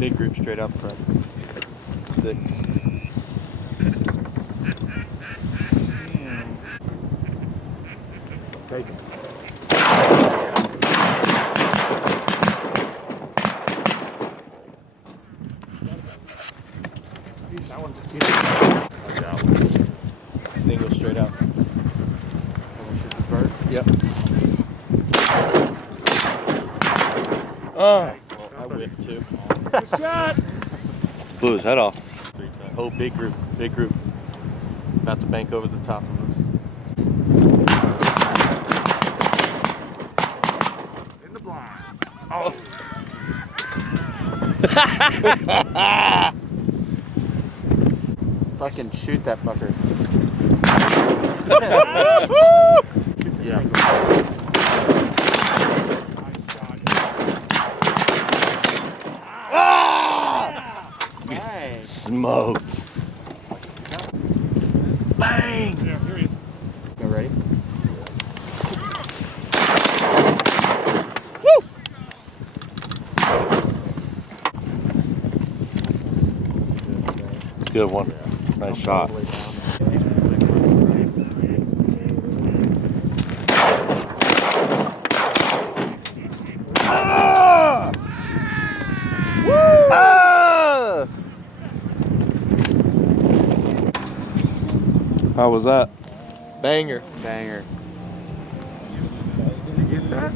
Big group straight up front. 6. Take it. That one's Single straight up. shoot this bird. Yep. Oh, I whiffed too. Good shot. Blew his head off. Oh, big group, big group. About to bank over the top of us. In the blind. Oh. Fucking shoot that fucker. Yeah. Nice. Smoke. Bang! Yeah, here he is. You ready? Good one. Nice shot. Ah! How was that? Banger. Banger. Did you get that?